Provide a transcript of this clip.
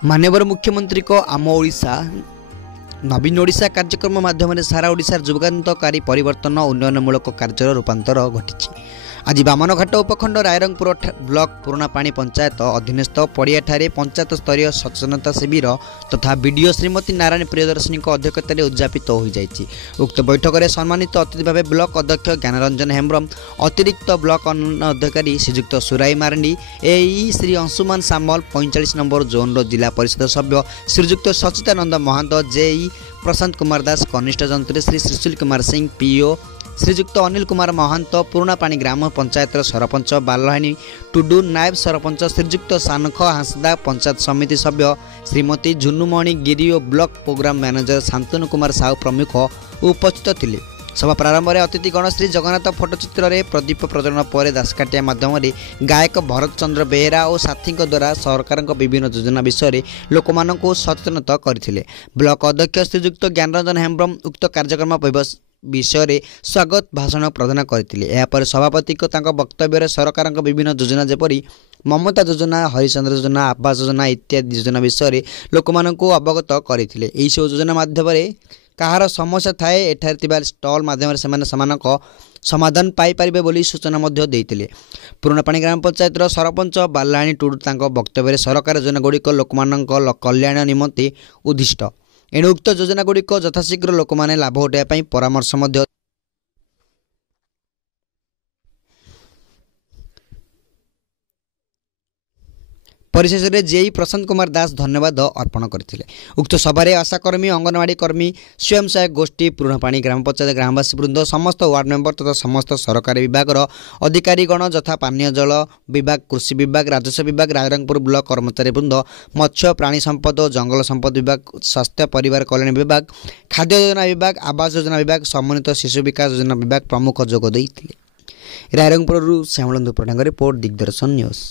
माननीय मुख्यमंत्री को आम ओडिशा नवीन ओडिशा कार्यक्रम माध्यम सारा ओडिशार जुगान्तकारी परिवर्तन और उन्नयनमूलक कार्य रूपांतर घटी। आज बामनघाट उपखंड रायरंगपुर ब्लॉक पुरानापाणी पंचायत अधीनस्थ पड़ियाठारे पंचायत स्तरीय सचेतनता शिविर तथा बीडीओ श्रीमती नारायण प्रियदर्शनी अध्यक्षतार उद्यापित हो जाएगी। उक्त बैठक में सम्मानित अतिथि भाव ब्लॉक अध्यक्ष ज्ञानरंजन हेम्ब्रम, अतिरिक्त ब्लॉक अधिकारी श्रीजुक्त सुराई मारंडी, एई श्री अंशुमान सामल, 45 नंबर जोन जिला परिषद सभ्य श्रीजुक्त सचितानंद महंत, जेई प्रशांत कुमार दास, कनिष्ठ जंत्री श्री सुशील कुमार सिंह, पीओ श्रीजुक्त अनिल कुमार महंत, पुरानापाणी ग्राम पंचायत सरपंच बालहानी टुडू, नायब सरपंच श्रीजुक्त सानख हांसदा, पंचायत समिति सभ्य श्रीमती झुनुमणि गिरी और block programme manager Shantanu Kumar Sahu प्रमुख उपस्थित थिले। सभा प्रारंभ में अतिथिगण श्री जगन्नाथ फोटोचित्र में प्रदीप प्रज्वलन पर दासकाटिया माध्यम गायक भरत चंद्र बेहेरा और साथी द्वारा सरकार विभिन्न योजना विषय लोक सचेतनता करथिले। ब्लॉक अध्यक्ष श्रीजुक्त ज्ञानरंजन हेम्ब्रम उक्त कार्यक्रम विषय स्वागत भाषण प्रदान करते। सभापति को वक्तव्य सरकार विभिन्न योजना जेपरी ममता योजना, हरिचंद्र योजना, आवास योजना इत्यादि योजना विषय लोक अवगत करते। यही सब योजना माध्यम कहार समस्या थाए एठार स्टल माध्यम समाधान पाइपर बोली सूचना देते। पुरानापाणी ग्राम पंचायत सरपंच बालाणी टुडू वक्तव्य सरकार योजना गुड़िक लोक कल्याण निमंते उद्दिष्ट, एणु उक्त योजना गुड़िक यथाशीघ्र लोक मैंने लाभ उठाइवाई परामर्श परिशेष में जेई प्रशांत कुमार दास धन्यवाद अर्पण करते। उक्त सभारे आशाकर्मी, अंगनवाड़ी कर्मी, स्वयं सहायक गोष्ठी, पुरानापाणी ग्राम पंचायत ग्रामवासी वृंद, समस्त वार्ड मेंबर तथा समस्त सरकारी विभाग अधिकारीगण यथा पानीय जल विभाग, कृषि विभाग, राजस्व विभाग, रायरंगपुर ब्लॉक कर्मचारी वृंद, मत्स्य प्राणी संपद, जंगल संपद विभाग, स्वास्थ्य परिवार कल्याण विभाग, खाद्य योजना विभाग, आवास योजना विभाग, समन्वित शिशु विकास योजना विभाग प्रमुख जोग देते। रायरंगपुर श्यामलंदु पटांग रिपोर्ट, दिग्दर्शन न्यूज।